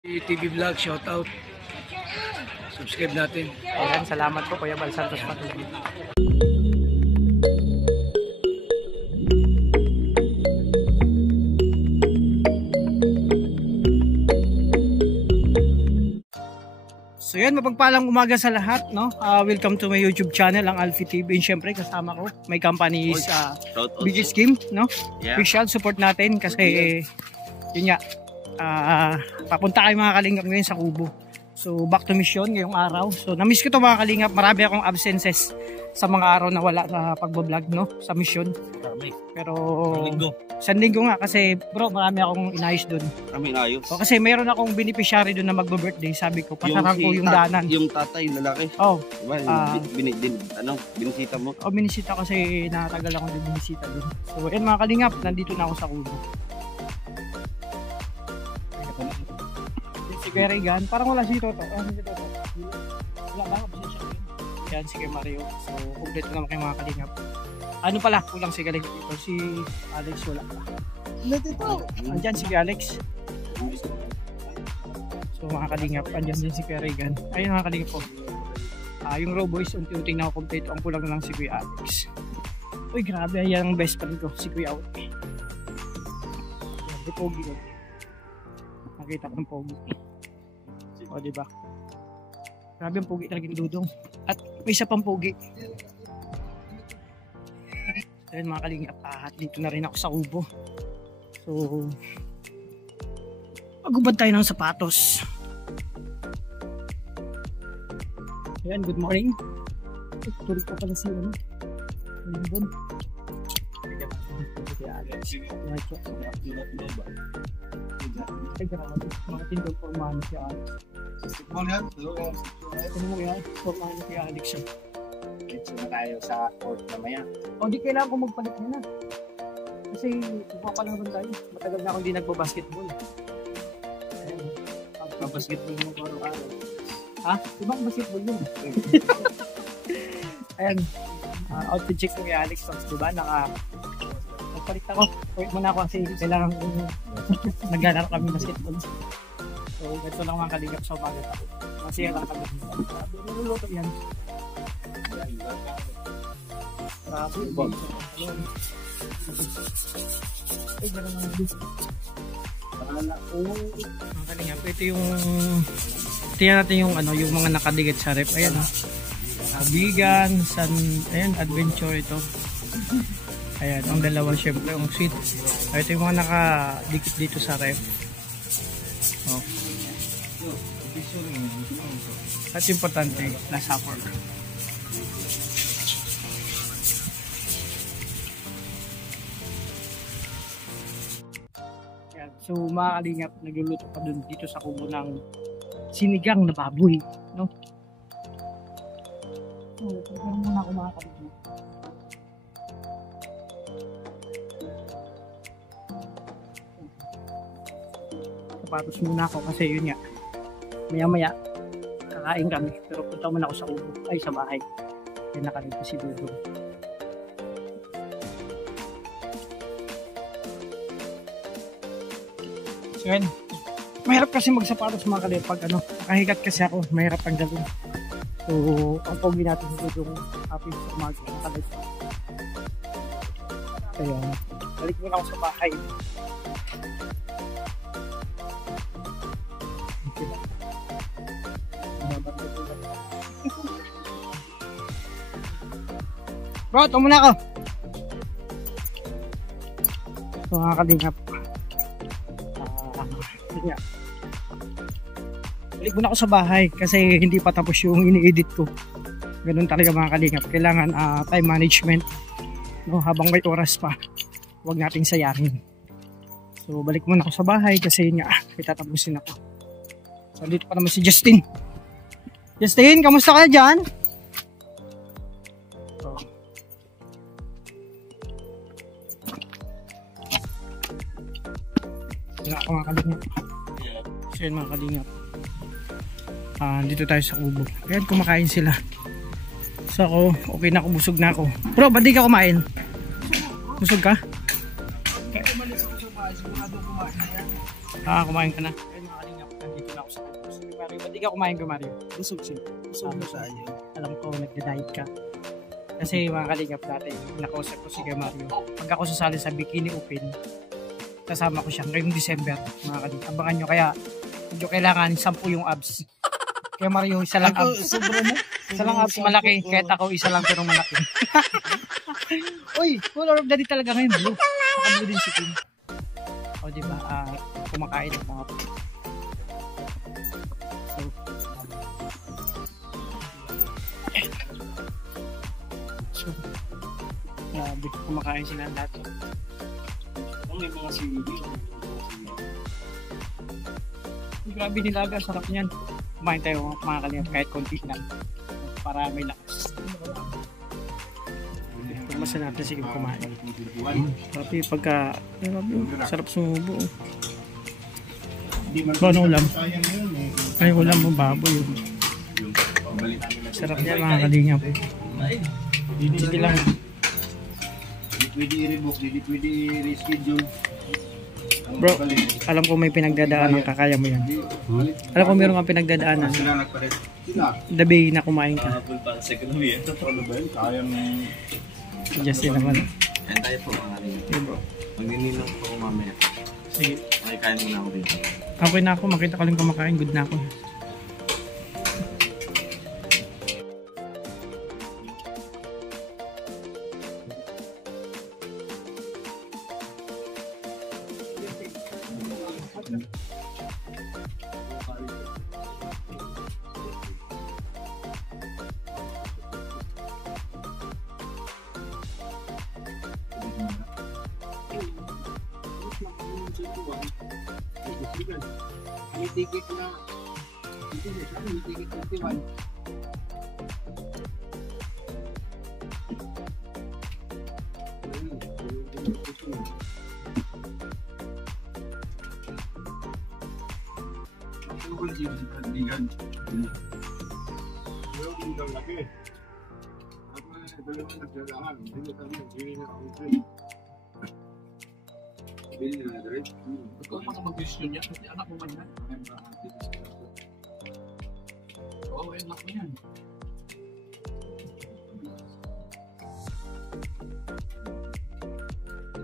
TV Vlog, shout out. Subscribe natin. Ayan, salamat po Kuya Bal Santos Patuloy. So yan, mapagpalang umaga sa lahat, no? Welcome to my YouTube channel, ang Alfie TV. And syempre kasama ko, my company is BG Scheme, no? Yeah. Official support natin kasi yun nga, papunta kayo mga kalingap ngayon sa Kubo. So back to mission ngayong araw. So na-miss ko to mga kalingap, marami akong absences sa mga araw na wala na pagbablog, no? Sa mission. Pero isang linggo nga kasi bro, marami akong inayos dun. Marami inayos. O, kasi mayroon akong beneficiary dun na magbo-birthday. Sabi ko, pasaran ko yung daanan. Yung tatay, lalaki. Oh. Diba, binisita mo? Oh, binisita kasi natagal akong binisita dun. So yan mga kalingap, nandito na ako sa Kubo. Si Kuya Regan, parang wala si Toto. Si Toto. Wala ba? Yan, si Kuya Mario. So, kompleto naman kayo mga kalingap. Ano pala, kulang si Galing dito. Si Alex wala pa. Dito. Andyan si Alex. So mga kalingap, andyan din si Kuya Regan. Ayun mga kalingap po. Yung Raw Boys, unti-unti na ako kompleto. Ang kulang lang si Kuya Alex. Uy, grabe. Yan ang best friend ko, si Kuya Audi. Si Pogi ko. Nakita ko ng Pogi. O, diba? Grabe ang Pogi talaga yung dudong. At may isa pang Pogi. Ayun mga kalingap, dito na rin ako sa Kubo. So, magubad tayo ng sapatos. Ayan, good morning. Tuloy ko pala siya, ano? Ayun doon. Ay, grabe. Mga tindog formahan siya. Ano mo yan? Formahan siya, Alex siya. Dito na tayo sa court mamaya. O di kailangan ko magpalit na. Kasi magpapalaro tayo. Matagal na akong di nagbabasketball. Ayan. Basketball mo ko araw-araw. Ha? Ibang basketball yun. Ayan. Outfit check ko kay Alex. Diba? Nagpalit ako. Wait muna ako kasi kailangan naglalaro kami basketball. So, ganito lang mga kalingap sa umaga ako. Masaya lang kami. Niluluto yan. Ito yung tingnan natin yung ano, yung mga nakadikit sa rep. Ayan oh. Vegan, ayan, adventure ito. Ayan, ang dalawa syempre, ang sweet. Ito yung mga nakadikit dito sa rep. Oh. At importante, nasa supper. So mga kalingap, nagluluto pa dun dito sa Kubo ng sinigang na baboy, no? So, pagkaroon muna ako mga kalingap. Sapatos muna ako kasi yun nga, maya-maya kakain kami, pero punta muna ako sa Kubo, ay sa bahay. Yan nakarin ko si Dudo. So yan, mahirap kasi magsapatos mga kalingap pag ano, nakahigat kasi ako, mahirap ang galon. So, ang pogi natin dito yung happy sa umaga, nakalagay. Kaya, balik muna ako sa bahay. Bro, ito muna ako. So mga kalingap, balik muna ako sa bahay kasi hindi pa tapos yung ini-edit ko. Ganun talaga mga kalingap, kailangan time management, no? Habang may oras pa, huwag nating sayangin. So balik muna ako sa bahay kasi nga itatapusin ako. So dito pa naman si Justin. Justin, kamusta ka dyan? Wala ako mga kalingap. So yun mga kalingap, dito tayo sa Kubo. Ayan, kumakain sila. So ako, okay na ako, busog na ako. Bro, ba't di ka kumain? Busog ka? Kumain ka na. Ayun mga kalingap, nandito na ako sa kanya. Si Mario, ba't di ka kumain ko, Mario? Busog siya. Busog mo sa iyo. Alam ko, nagda-diet ka. Kasi mga kalingap natin, nakausap ko si Mario. Pag ako sasali sa Bikini Open, kasama ko siya ngayong December, mga kalingap. Abangan nyo, kaya medyo kailangan 10 yung abs. Kaya Mario, isa lang abs. Isa lang abs malaki, kahit ako isa lang pero malaki. Uy, color of the day talaga ngayon, blue. Saka blue din si Kim. O diba, kumakain ng mga so, grabe, kumakain sila lahat. May mga sili. Grabe nilaga, sarap niyan. Kumain tayo mga kalingap kahit konti lang para may lakas. Kumasa natin sige kumain. Tapi pagka sarap sumubo. Ano ulam? Ay ulam mo baboy yun. Sarap yan mga kalingap. Sige lang. Pwede i-rebook, pwede i-reschedule. Bro, alam ko may pinagdadaanan ka, kaya mo yan. Alam ko meron kang pinagdadaanan. The day na kumain ka. Just yun naman. Yan tayo po mga rin. Okay bro. Magnininong po mamaya. Sige. Okay, kain muna ako dito. Okay na ako, makita ko lang kumakain, good na ako. Ticket na. Ticket 51. Ikaw makapag-question niya, kasi anak mo man yan. Oo, anak mo yan.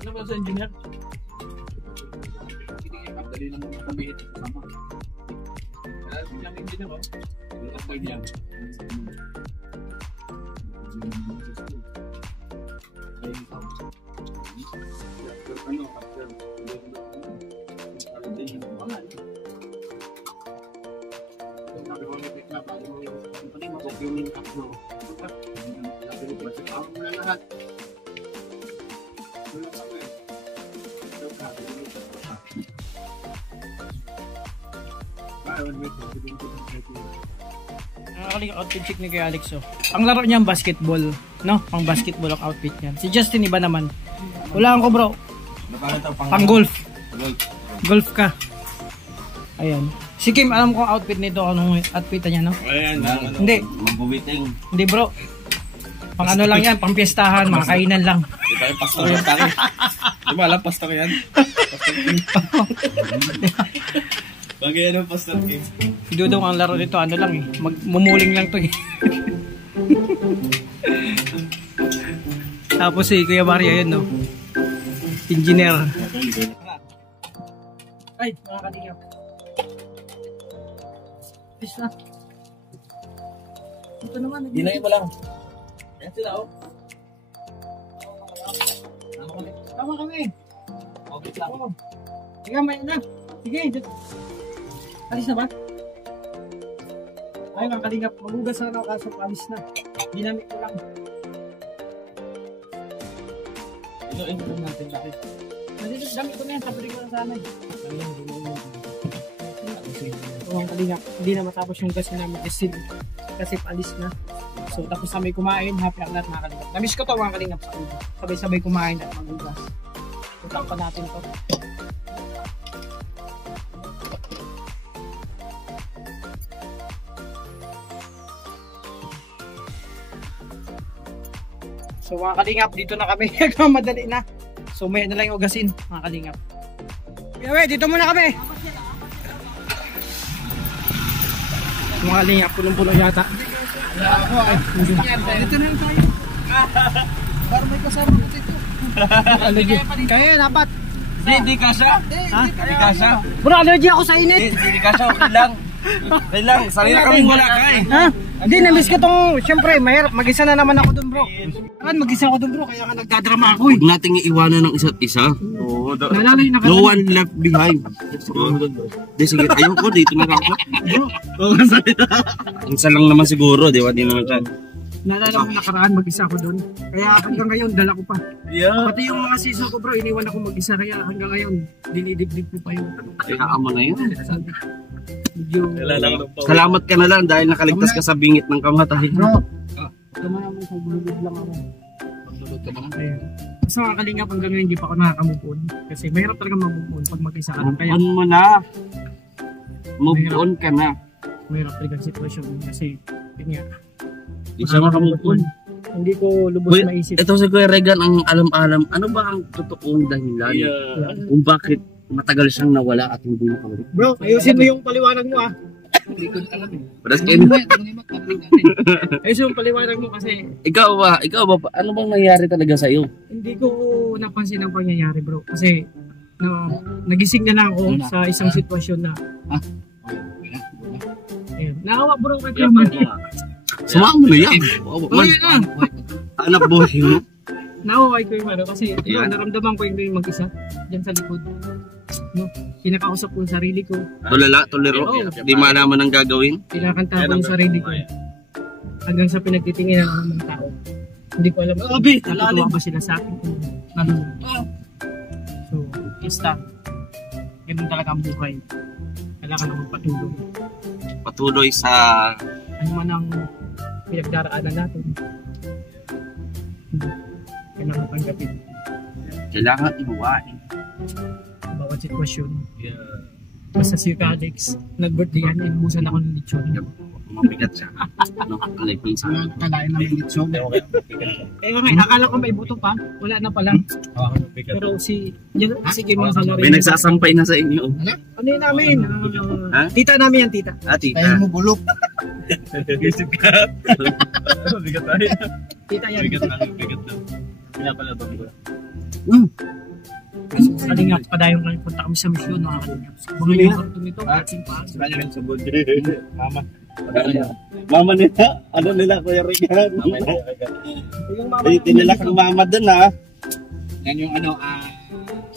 Ano ba sa engineer? Hindi nga dali naman sabihin kasama. Kaya bilang engineer, oh. Hindi ka pwede yan. Nakakaling outfit check ni kay Alex oh. Ang laro niya ang basketball, no? Pang basketball ang outfit niya. Si Justin iba naman. Wala ko bro. Pang golf. Golf ka. Ayan. Si Kim, alam ko ang outfit nito, anong outfit niya, no? Ayan, hindi. Magbubiting. Hindi bro. Pang ano lang yan, pang piyestahan, mga kainan lang. Di ba yung pastor yung taki? Di ba alam pastor yan? Bagay yan ang pastor King. Dudong ang laro nito, ano lang eh. Mumuling lang to eh. Tapos si Kuya Mario yun, no? Engineer. Ay, mga kalingap. Peace na. Ito naman. Dinayin mo lang. Yan sila oh. Tama kami. Okay lang. Sige, may na. Sige, alis na ba? Ay, mga kalingap. Magugas na ako kaso alis na. Ginamit ko lang. Inuin mo natin bakit? Damit ko na yan. Tapos ko na sana. Ang kalingap. Hindi na matapos yung gas namin kasi paalis na. So tapos sabay kumain, happy ang lahat mga kalingap. Namiss ko to mga kalingap sa ulo. Sabay-sabay kumain at magugas. Tutang pa natin to. So mga kalingap, dito na kami. Madali na. So may na lang yung ugasin mga kalingap. Yawe, dito muna kami. Mga kalinga, punong-puno yata. Dito na lang tayo. Para may kasama ko dito. Allergy. Kaya dapat. Hindi kasha. Ha? Hindi kasha. Bro, allergy ako sa init. Hindi kasha. Okay lang. Okay lang. Sabi na kami wala ka eh. Ha? Hindi, namiss ko tong, syempre, mahirap. Mag-isa na naman ako dun, bro. Mag-isa ako dun, bro. Kaya nga nagdadrama ako eh. Huwag nating iiwanan ng isa't isa. Oo. Naalala yung No one left behind. Di, sige, ayoko. Dito na lang ako. Isa lang naman siguro, di ba? Di naman siya. Naalala mo nakaraan, mag-isa ako dun. Kaya hanggang ngayon, dala ko pa. Yeah. Pati yung mga season ko, bro, iniwan ako mag-isa. Kaya hanggang ngayon, dinidibdib ko pa yung Kaya mo na yun. medyo... Salamat ka na lang dahil nakaligtas ka sa bingit ng kamatayan. Bro, tama naman sa bulubid lang ako. Maglulog ka ba? Ayun. Basta mga kalingap hanggang ngayon, hindi pa ako nakaka-move on. Kasi mahirap talaga mag-move on pag mag-isa ka. Move Kaya on mo na. Move on ka na. mahirap talaga ang sitwasyon. Kasi, yun nga. Isa makamove on. Hindi ko lubos Uy, maisip. ito si Kuya Regan ang alam-alam. Ano ba ang totoong dahilan? Kung bakit matagal siyang nawala at hindi nakabalik? Bro, ayusin mo yung paliwanag mo ah. Hindi ko alam eh. But Tanungin mo yan, tanungin mo, tanungin natin. Ayusin yung paliwanag mo kasi ikaw ba, ano bang nangyari talaga sa'yo? hindi ko napansin ang pangyayari bro. Kasi no, nagising na lang ako sa isang sitwasyon na ayun. Naawa bro kay Kuya Manny. Sumama mo na yan. Ayun na. Anak buhay mo. Naawa kay Kuya Manny kasi Yeah. naramdaman ko yung mag-isa dyan sa likod. No, kinakausap ko yung sarili ko. Tuliro. Oo. Di malaman ang gagawin. Kinakanta ko yung sarili ko. Hanggang sa pinagtitingin ng mga tao. Hindi ko alam. Natutuwa ba sila sa akin? So, basta. Ganun talaga ang buhay. Kailangan naman patuloy. Patuloy sa Ano man ang pinagdaraanan natin. Kailangan tanggapin. kailangan inuwain. Bawat sitwasyon. Basta si Alex, nag-birthday yan, inubusan ako ng lechon. Mabigat siya. No, alay, minsan. Kalain ng lechon. Eh nga, akala ko may buto pa. Wala na pala. Pero si Kim ang salari. May nagsasampay na sa inyo. Ano yun namin? Ha? Tita namin yan, tita. Ati, Kaya mo bulok. Isip ka. Bigat tayo. Tita yan. Bigat lang. Pinapalabang ko. Kalingap, padayong lang punta kami sa misyon, mga kalingap. Mga yung ito, ating pa. Kanya rin sa body. Mama. Mama nila. Ano nila, Kuya Regan? Mama nila. Yung mama Ay, tinala kang mama dun ha. Yan yung ano,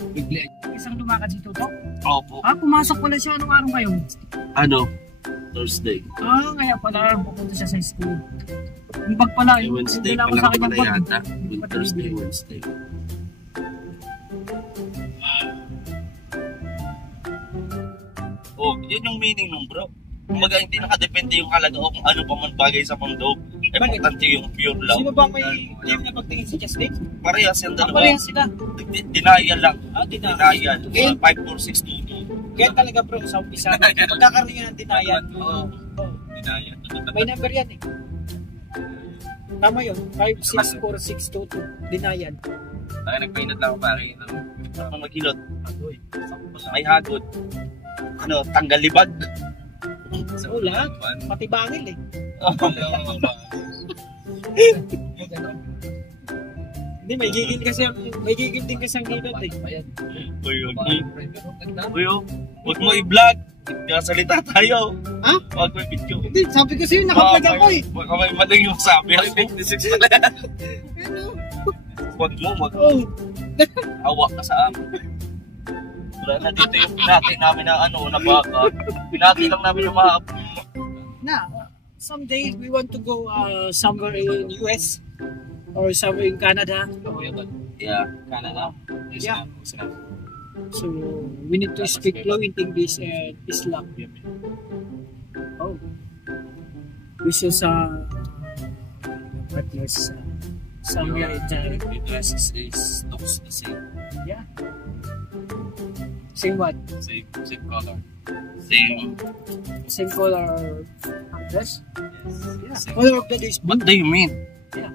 bigla. isang lumakad dito to. Opo. Pumasok pala siya. Anong araw ngayon? Ano? Thursday. Kaya pala pupunta siya sa school. Yung bag pala, Ay, yung Wednesday dala pa ko sa lang akin pala yung bag. yata. Thursday, Wednesday. Oh, yun yung meaning nung bro. Kumbaga hindi nakadepende yung halaga o kung ano pa man bagay sa mundo. Importante yung pure love. Sino ba may name na pagtingin si Justin? Parehas yung dalawa. Parehas sila. Denial lang. Denial. Denial. 54622. Kaya talaga bro, sa umpisa, magkakaroon yan ng denial. Denial. May number yan eh. Tama yun, 564622, denial. Ay, nagpainat lang ako pare. Ano maghilot? May hagod. Ano, tanggal libag. Wala, pati bangil eh. Hindi, may gigil kasi may gigil din kasi ang hilot eh. Uy, huwag mo i-vlog. Kasalita tayo. Ha? Huwag mo i-video. Hindi, sabi ko sa'yo, nakapag ako eh. Baka may maling yung sabi. 56 pala. Ano? Huwag mo, Oh, awa ka sa amin. Wala na dito yung pinati namin na ano, na baka. Pinati lang namin yung mga na, someday we want to go somewhere in US or somewhere in Canada. yeah. Canada. Yeah. So we need to speak fluent English and Islam. Oh, this is what is somewhere in the US is looks the same. yeah. Same what? Same color. Same color dress? Yeah. Color of the day is blue. What do you mean? Yeah.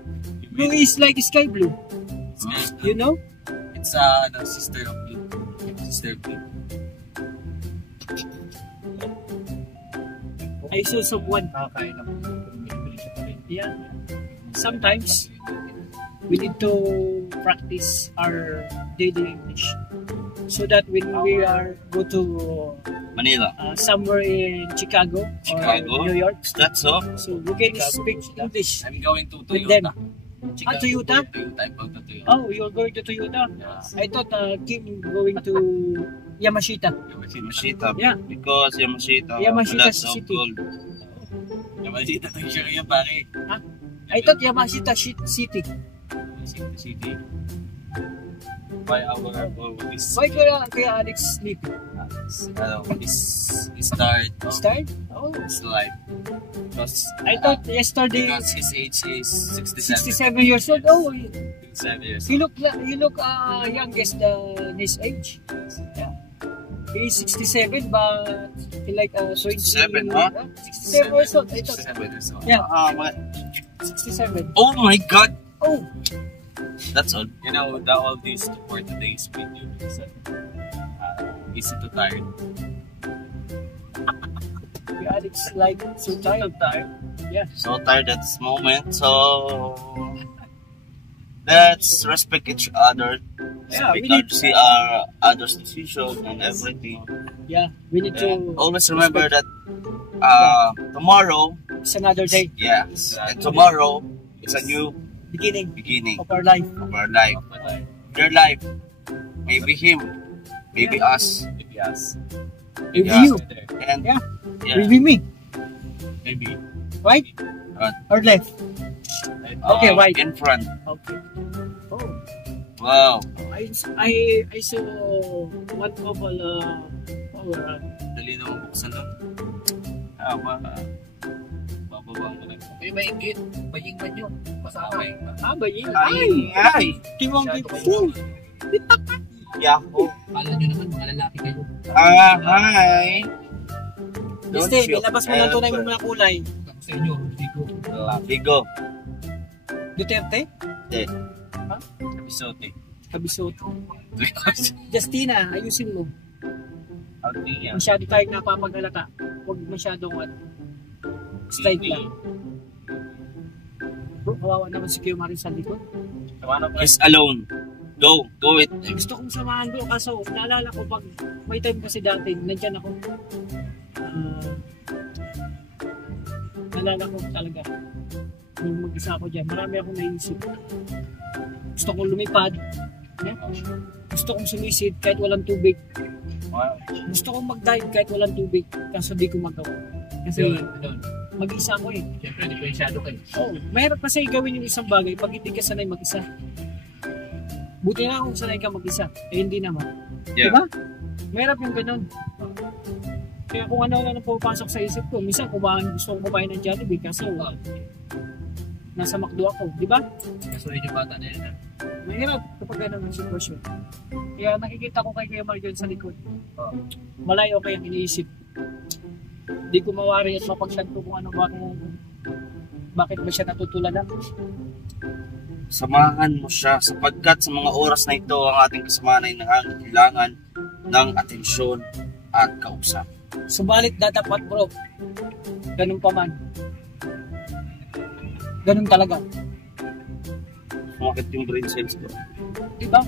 Blue is like sky blue. You know? It's the sister of blue. Sister of blue. I saw someone. Nakakain ako. Yeah. Sometimes, we need to practice our daily English. So that when we are go to Manila. somewhere in Chicago, Chicago? or New York, Is that so? so we can speak English. I'm going to With them. Toyota. Toyota? Toyota, I'm going to Toyota. Oh, you're going to Toyota? I thought Kim going to Yamashita. Yamashita. Yeah. Because Yamashita. Yamashita that's so City. cool. Yamashita tayo siya ngayon, pare. I thought Yamashita City. City. By our this Why kaya Alex sleepy? this start of Start? Oh, his life. Because I thought yesterday his age is 67. 67 years old. Oh, 7 years. he look youngest than his age. Yeah. He is 67 but he like 67, huh? 67 years old. I thought. 67 years old. Yeah, What? 67. Oh my God! Oh, That's all. You know, all these for today's video is easy to tired. Alex like so tired. Yeah. So tired at this moment. So let's respect each other. Yeah, we we can't need- see our others' decision and everything. Yeah, we need And to. always remember that tomorrow, It's another day, yes, and tomorrow it's a new beginning beginning of our life. of our life. Their life, maybe him, maybe us, Maybe us. Maybe Yeah. you, and Yeah. yeah. maybe me, Maybe. right? Right. Or left? Okay, right. In front. Okay. Oh, Wow. I saw one couple Dali naman buksan nun. Bababang ko lang. May maingit. Bayingman yun. Pasakay. baying. Ay! Tiwang Masyado gitu. kayo. Yahoo! Kala nyo naman, mga lalaki kayo. Hi! Don't Este, you nilabas mo ng tunay mo mga kulay. Ako sa inyo, hindi ko. Bigo. Duterte? Episode. Kabisot. Because, Justina, ayusin mo. Masyado tayong napapagalata. Huwag masyadong style lang. Bro, kawawa naman si Kuya Marin sa likod. He's alone. Go it. Gusto kong samahan bro, kaso naalala ko pag may time kasi dati, nandyan ako. Naalala ko talaga. Nung mag-isa ako dyan, marami akong naisip. Gusto kong lumipad. Yeah? Gusto kong sumisid kahit walang tubig. Gusto kong mag-dive kahit walang tubig. Kaso di ko magawa. Kasi doon. mag-isa ko eh. Siyempre, diferensyado kayo. Oh, mahirap kasi gawin yung isang bagay pag hindi ka sanay mag-isa. Buti na kung sanay ka mag-isa. Eh hindi naman. Yeah. Diba? Mahirap yung ganun. Kaya kung ano na pupasok sa isip ko, minsan gusto kong kumain ng Jollibee kasi nasa McDo ako, di ba? Kaso yun yung bata na yun. Mahirap kapag ganun ang sitwasyon. Kaya nakikita ko kay Kuya Marjon sa likod. Malayo kayang iniisip. Di ko mawari at mapagsanto kung ano bakit ba siya natutulala. Samahan mo siya sapagkat sa mga oras na ito ang ating kasamahan ay nangangailangan ng atensyon at kausap. Subalit dadapat bro. Ganun pa man. Ganun talaga. Bakit yung brain cells ko? Diba?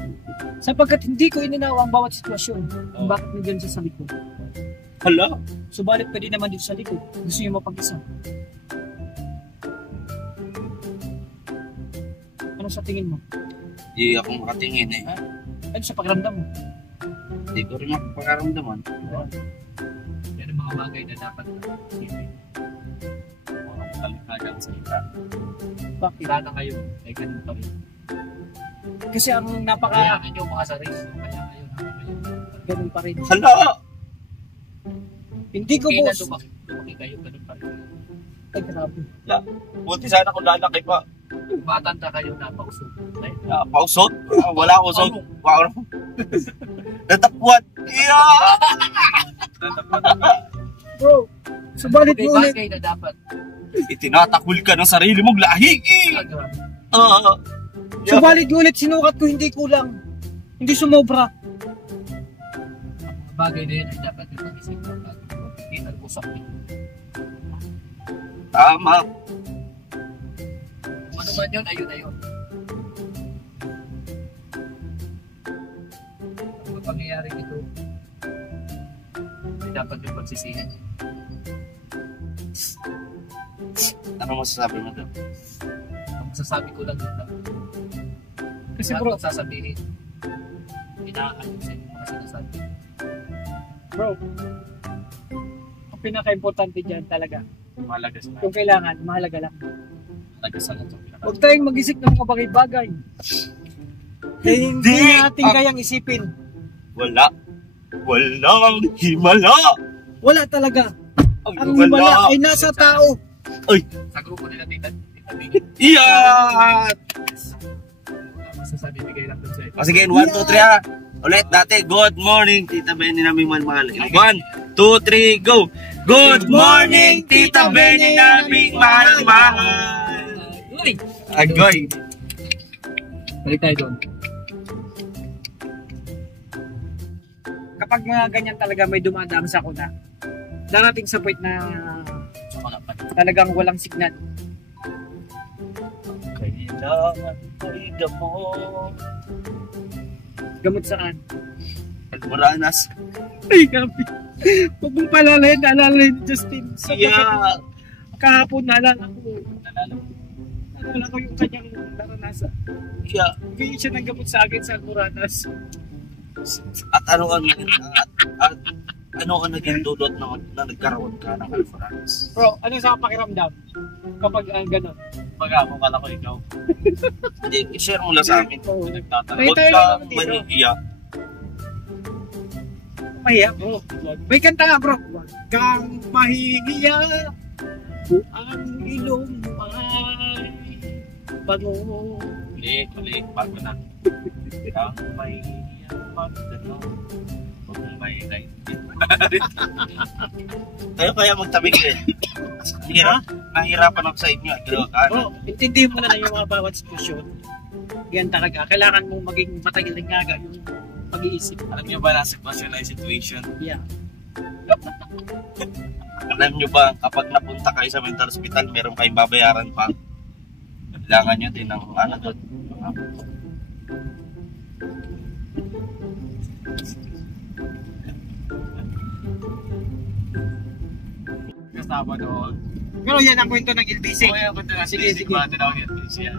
Sapagkat hindi ko ininawa ang bawat sitwasyon. Kung bakit nandiyan siya sa likod. Hala! Subalit pwede naman dito sa likod. Gusto niyo mapag-isa. Ano sa tingin mo? Di ako makatingin eh. Ano sa pakiramdam mo? Di ko rin makapakaramdaman. Yan ang mga bagay na dapat isipin. Mga kalikhagang salita. Bakit? Sana kayo ay ganun pa rin. Kasi ang Kaya napaka kayo makasaris. Kaya kayo ganun pa rin. Hala! Hindi ko Okay na boss. lumaki kayo ganun pa rin. Ay grabe. Buti sana kung lalaki pa. Matanda kayo na pausog. Pausot? Wala ako usot. Wow. Natapwat. Yeah! Bro, subalit May mo ulit. bagay na dapat. Itinatakul ka ng sarili mong lahi. Grabe. Subalit mo ulit, sinukat ko hindi kulang. Hindi sumobra. Bagay na yun ay dapat yung pag-isipan. Hindi nag-usap din. Tama. Kung ano man yun, ayun na yun. Ang pangyayari ito, hindi dapat yung pagsisihan. Ano masasabi mo doon? Ang masasabi ko lang dito, Kasi lahat bro, ng sasabihin, inaayusin yung mga sinasabi. bro, ang pinaka-importante dyan talaga, Mahalaga sa kung kailangan, mahalaga lang. Mahalaga sa ito. Huwag tayong mag-isip ng mga bagay-bagay. Hindi natin kayang isipin. Wala. Walang himala. Wala talaga. Ang Wala. himala ay nasa tao. Sa grupo nila Tita Bini, Iyan! masasabi bigay lang doon sa'yo. O sige, 1, 2, 3 ha. Ulit dati, good morning, Tita Benny naming mahal. 1, 2, 3, go! Good morning, Tita Benny naming mahal. Uy! Agoy! Balik tayo doon. Kapag mga ganyan talaga may dumadaan sa kuna, darating sa point na Sa mga pa. talagang walang signal. Kailangan ko'y gamot. Gamot saan? Maranas. Ay, grabe. Huwag mong palalayan, naalala ni Justin. Sa Yeah. kahapon, naalala ko. Nalala mo. Naalala ko yung kanyang naranasan. Yeah. Bigyan siya ng gamot sa akin sa Almoranas. At ano ang ano ang naging dudot na nagkaroon ka ng Almoranas? Bro, ano sa pakiramdam? Kapag gano'n? Pag ako, kala ko ikaw. Hindi, i-share mo lang sa amin. Oo, Nagtatanong. May Huwag tayo ka lang dito. manihiya. Mahiya, bro. May kanta nga, bro. Huwag kang mahihiya. Ang ilong mo ay bango. Ulit, bago na. Ang may magdano. Huwag mong may Tayo kaya magtabi kayo. Nahihirapan ako sa inyo. Ginawa ka. Bro, intindihin mo na lang yung mga bawat sitwasyon. Yan talaga. Kailangan mong maging matagiling nga yung pag-iisip. Alam niyo ba na sitwasyon na situation? Yeah. Alam nyo ba, kapag napunta kayo sa mental hospital, meron kayong babayaran pa. Kailangan nyo din ng ano doon. Kasama doon. Pero yan ang kwento ng LBC. Okay, ako na Sige, sige. Mga tinawag yan. Siya.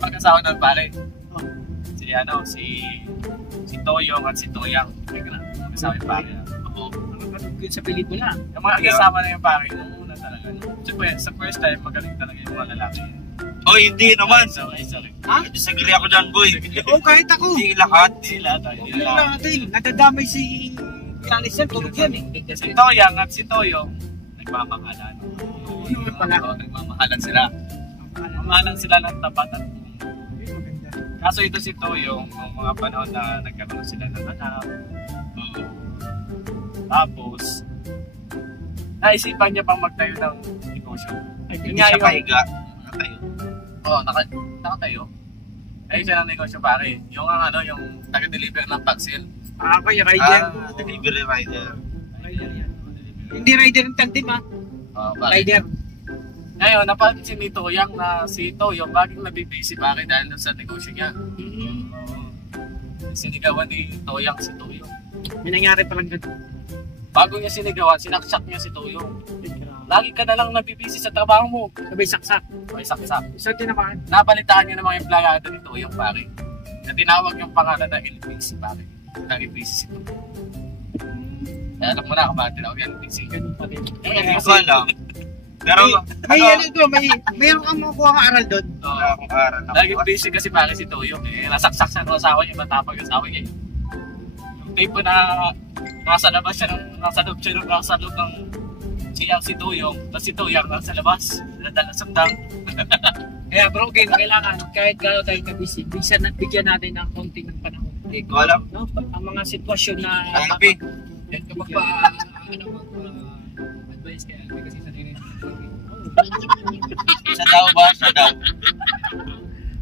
Magkasama doon pare. Oh. Si Toyong at si Toyang. Magkasama yung pare. Oo. Napanood ko yun sa pelikula. Yung mga kasama na yung pare, nung una talaga. Sa first time, magaling talaga yung mga lalaki. Oh, hindi naman. Sorry. Ha? Disagree ako dyan, boy. Oo, kahit ako. Hindi lahat. Sila tayo. Hindi natin. Nadadamay si Yanis yan. Tulog yan eh. Si Toyang at si Toyong, nagmamahalan. Ano pala? Oo, nagmamahalan sila. Nagmamahalan sila ng tapat at kaso ito si Toyong, nung mga panahon na nagkaroon sila ng anak. Tapos, naisipan niya pang magtayo ng negosyo. Hindi siya pahiga. Nakatayo. Oo, nakatayo. Ay, siya ng negosyo pare. Yung yung taga-deliver ng parcel. Ako yung rider. Delivery rider. Hindi rider ng tantim ha. Oo, pare. Rider. Ngayon, napansin ni Toyang na si Toyong laging nabibisi pare dahil sa negosyo niya. Sinigawan ni Toyang si Toyong. May nangyari palang ganun. Bago niya sinigawan, sinaksak niya si Toyong. Lagi ka na lang nabibisi sa trabaho mo. Sabay saksak. May saksak. Isang tinamaan. Nabalitaan niya ng mga empleyado ni Toyong pare. Na tinawag yung pangalan na LPC pare. LPC si Toyong. Kaya alam mo na kung bakit tinawag yung LPC. Ganun pa rin. Hindi ko alam. Pero, May ano ito, mayroon kang makuha ka aral doon. wala akong aral na Laging busy kasi pare si Toyong. Nasaksak siya ng asawa niya, matapag asawa niya. Yung tape na nasa labas siya, nasa loob ng siyang si Toyong, tapos si Toyong nasa labas, nadala sundang. Kaya bro, kailangan kahit gano'n tayo ka-busy, bigyan natin ng konting panahon. Hindi ko alam. No? Ang mga sitwasyon na Happy. Yan kapag advice kaya kasi sa tingin. Sa daw ba? Sa daw.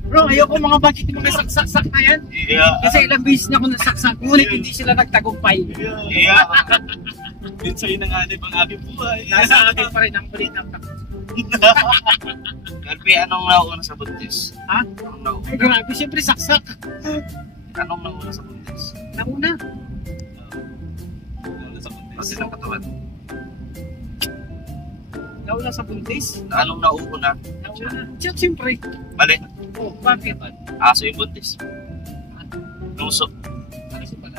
bro, ayoko mga budget yung mga saksak na yan. Yeah. Kasi ilang beses na ako nasaksak, ngunit hindi sila nagtagumpay. Yeah. Din sa'yo nanganib ang aking buhay. Nasa akin pa rin ang kulit ng Galpi, anong nauna sa buntis? Ha? Anong nauna? Ay, grabe, siyempre saksak. Anong nauna sa buntis? Nauna. Lalo sa buntis. Kasi ng katawan. Nauna sa buntis. Anong nauna? Nauna. Siyempre. Mali. Oh, bakit? Aso yung buntis. Nuso. Ano si pala?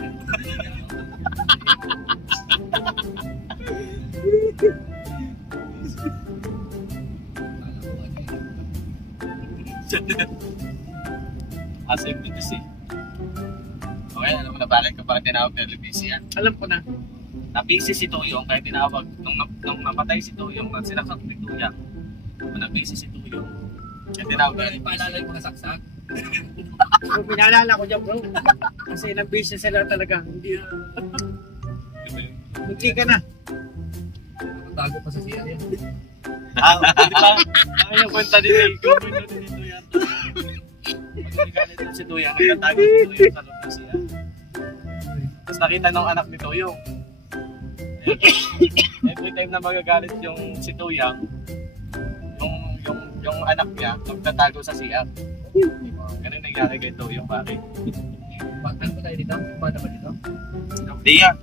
Aso yung buntis eh. Okay, alam mo na balik kapag tinawag na Lubisi yan. Alam ko na. Nabisi si Tuyong kaya tinawag nung namatay si Tuyong at sinaksak ni Tuyang. Nabisi si Tuyong. Kaya tinawag na Lubisi. Paalalay mo nasaksak. So, pinaalala ko dyan, bro. Kasi ilang beses sila talaga. Hindi Munti ka na. Tago pa sa siya yan. Di ba? Ano yung kwenta din eh. Kwenta din ni Tuyang. Pag galit na si Tuyang, nagtatago si Tuyong sa loob na siya. Tapos nakita nung anak ni Tuyong. Every time na magagalit yung si Tuyang, yung anak niya, magtatago sa siya. Ganun nangyari kay Tuyong, bakit? Ano ba tayo dito? Paano ba dito? Di yan.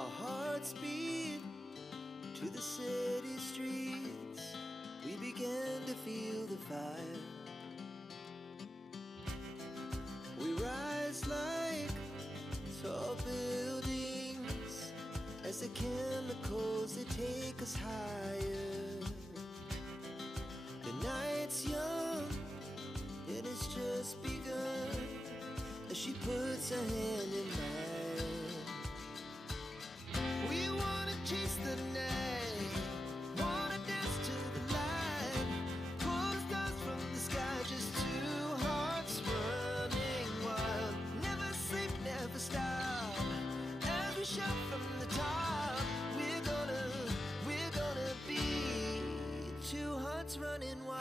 Our hearts beat to the city streets. We began to feel the fire. We rise like tall buildings as the chemicals they take us higher. The night's young, it has just begun as she puts her hand in mine. We wanna chase the night, wanna dance to the light, pull the stars from the sky, just two hearts running wild. Never sleep, never stop, every shot from the top. We're gonna be two hearts running wild.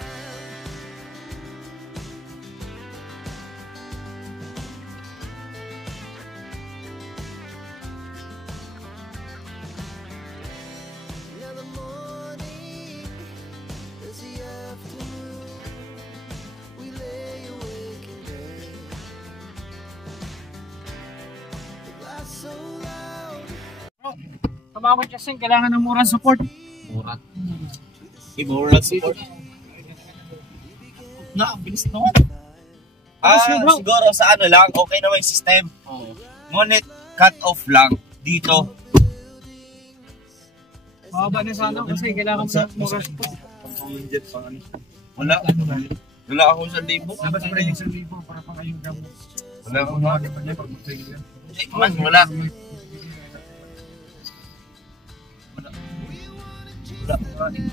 Now the morning is the afternoon. We lay awake in bed. The glass so loud. Tumawag kasi kailangan ng murang support. Mura. Immoral support. Na, ang bilis no? Siguro sa ano lang, okay naman yung system. Oo. Ngunit cut off lang dito. Mababa na sana kasi kailangan mo ng murang support. Wala. Wala akong 1,000. Dapat pa rin yung 1,000 para pa kayong gamot. Wala akong Wala pa niya pag mag-training yan. man, wala. Wala. Sila pa rin.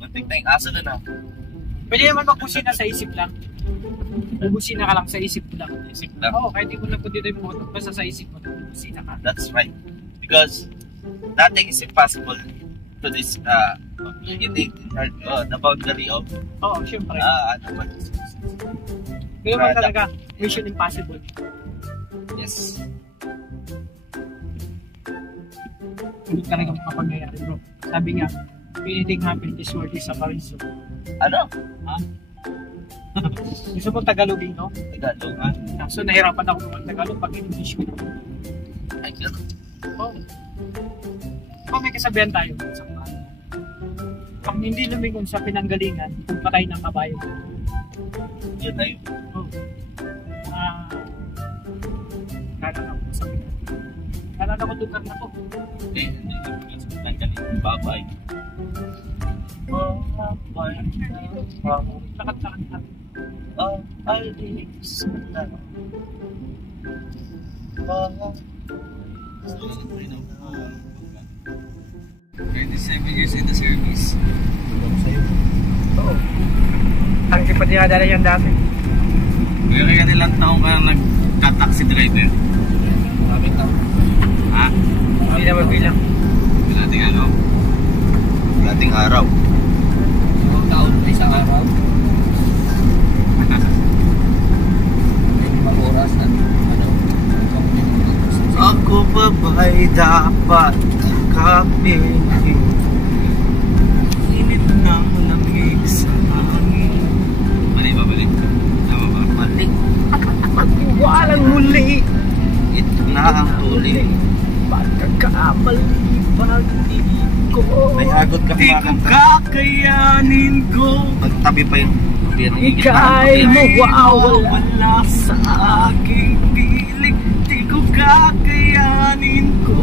Mantik na yung aso dun ah. Pwede naman magbusina sa isip lang. Magbusina ka lang sa isip lang. Isip lang. Oo, kahit di mo nagpunta yung motor, basta sa isip mo, magbusina ka. That's right. Because nothing is impossible to this the boundary of Oo, syempre. ano ba? Kaya man talaga, Mission Impossible. Yes. Hindi talaga makapangyayari, bro. Sabi nga, anything happen this world is a paraiso. Ano? Gusto mo Tagalogin, no? Tagalog, ha? So, nahirapan ako mag-Tagalog pag English ko. Ay, gano'n. Oo. May kasabihan tayo. Ang hindi lumingon sa pinanggalingan, kung patay ng kabayo. Yun na yun. Nalala ko sa pinanggalingan. Nalala ko lugar na to. Eh, hindi lumingon sa pinanggalingan. Babay. Lakat-lakat na. I'll be sa 27 years in the service. Oo. Ang di pa dinadala yan dati. Kaya kaya nilang taong ka nagka-taxi driver? Marami taon. Ha? Hindi na mabilang. Dating ano? Dating araw. Ilang taon, isang araw. May oras na Ako ba ba'y dapat kakapilin? Init ng lamig sa hangin. Mali ba balik? Tama ba? Mali. Walang muli. Ito na ang huli. Pagkakamali pag-ibig ko. May agot ka pa kang kakayanin ko. Magtabi pa yung Ika'y mawawala sa aking piling. Di ko kakayanin ko.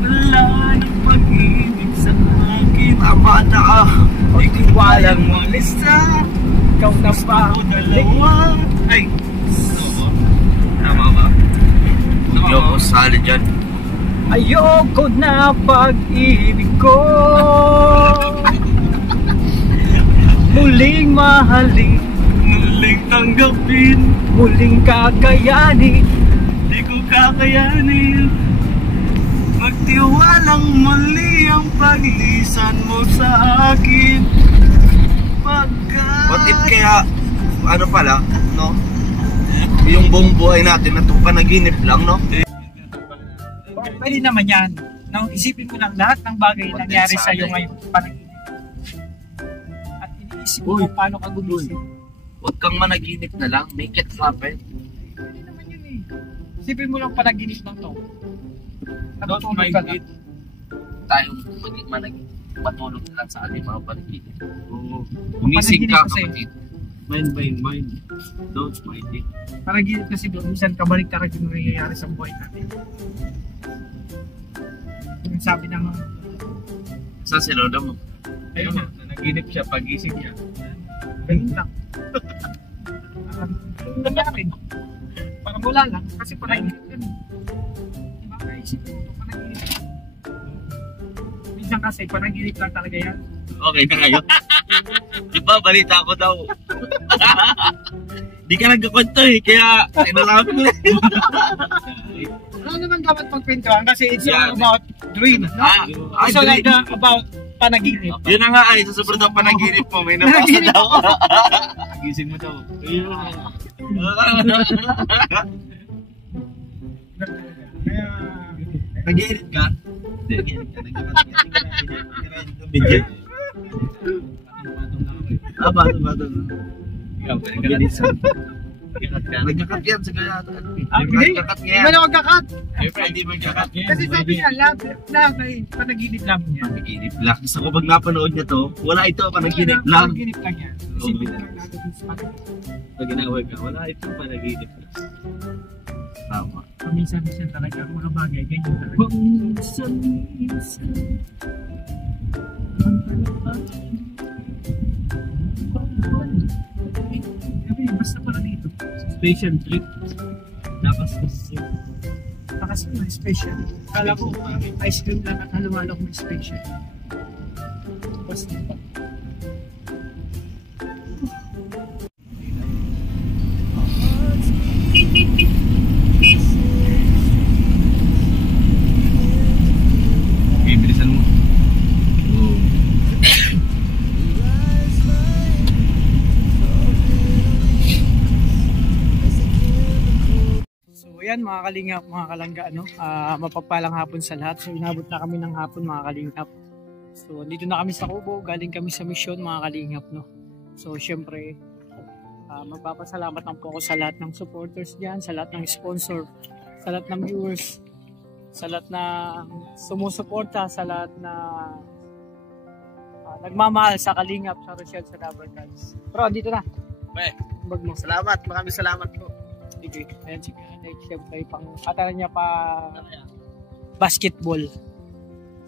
Wala ng pag-ibig sa akin. Tama na. Di ko walang malista. Ikaw na ba? Dalawa. Ay. Tama ba? Ayoko sali dyan. Ayoko na pag-ibig ko. Muling mahalin, Muling tanggapin. muling kakayanin. Di ko kakayanin. Magtiwalang mali ang paglisan mo sa akin. What if kaya, ano pala, no? Yung buong buhay natin na itong panaginip lang, no? Pwede naman yan. No, isipin mo lang lahat ng bagay na nangyari sa iyo ngayon. Panaginip. At iniisip mo kung paano ka gumising. Huwag kang managinip na lang. Make it happen. Pwede naman yun eh. Isipin mo lang panaginip ng to. Don't mind it. Tayong managinip. Matulog na lang sa ating mga panaginip. Gumising ka, kapatid. Mind. Don't mind it. Panaginip kasi doon, minsan kabalik-tarak yung nangyayari sa buhay natin. Yung sabi ng Saan si Lola mo? Ayun na, nanaginip siya pagising niya. ganun lang. Nangyari. Parang wala lang. Kasi panaginip yun. Diba? Kaisipin mo ito, panaginip. Minsan kasi, panaginip lang talaga yan. Okay na kayo. Diba, balita ko daw. Di ka nagkakwento eh, kaya inalaman mo na. Ano naman dapat pagkwentuhan? Kasi it's Yeah. all about dream. No? It's all dream. about panaginip. Yun na nga ay, sa sobrang panaginip mo, may nabasa Panaginip daw. Gising mo daw. Kaya, Nag-edit ka? Hindi. Video. Bato. Ikaw, pwede ka lang. Nagkakat yan sa kaya. hindi. Nagkakat Hindi yan. mo na magkakat. Hindi magkakat yan. Kasi sabi niya, lahat ay panaginip lang niya. Panaginip lang. Gusto ko pag napanood niya to, wala ito, panaginip lang. Panaginip lang yan. Isipin na lang natin sa panaginip. Pag ginagawa ka, wala ito panaginip. Tama. Minsan talaga, mga bagay, ganyan talaga. Minsan. Basta pala dito. Special trip. Dapat special. Kasi may special. Kala ko, ice cream lang at halo-halo ko may special. Basta. ayan mga kalingap, mga kalangga, no? Mapagpalang hapon sa lahat. So inabot na kami ng hapon mga kalingap. So dito na kami sa Kubo, galing kami sa misyon mga kalingap, no? So syempre, magpapasalamat lang po ako sa lahat ng supporters dyan, sa lahat ng sponsor, sa lahat ng viewers, sa lahat na sumusuporta, sa lahat na nagmamahal sa kalingap, sa Rochelle, sa Dabarcats. Bro, dito na. Bag mo. Salamat, maraming salamat po. Sige, ayan si Kanay. Siyempre, ataran niya pa basketball.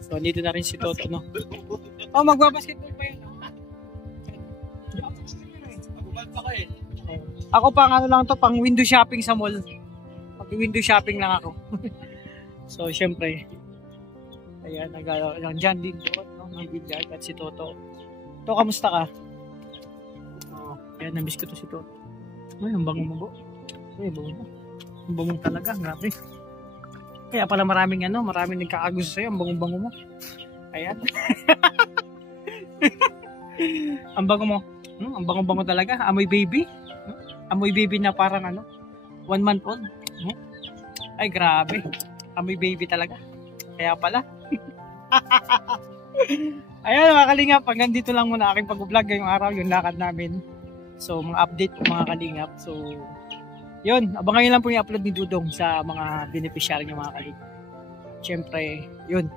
So, dito na rin si Toto, no? Oh, magbabasketball pa yun. Ako pang ano lang to, pang window shopping sa mall. Mag-window shopping lang ako. So, siyempre, ayan, nandyan din doon, no? Ng bilyag at si Toto. Toto, kamusta ka? Oh, ayan, namiss ko to si Toto. Ay, ang bango mo, bo. Ay, bango mo. Ang bango talaga, grabe. Kaya pala maraming nagkakagusto sa'yo, ang bango-bango mo. Ayan. Ang bango mo. Ang bango-bango talaga. Amoy baby. Amoy baby na parang 1 month old. Ay, grabe. Amoy baby talaga. Kaya pala. Ayan mga kalingap, hanggang dito lang muna aking pag-vlog ngayong araw, yung lakad namin. So, mga update po mga kalingap. So, yun, abangan nyo lang po yung upload ni Dudong sa mga beneficiary ng mga kalingap. Siyempre, yun.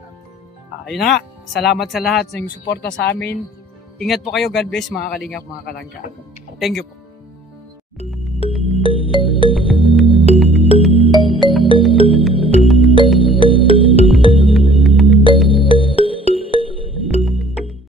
Yun na nga, salamat sa lahat sa inyong suporta sa amin. Ingat po kayo, God bless mga kalingap, mga kalangga. Thank you po.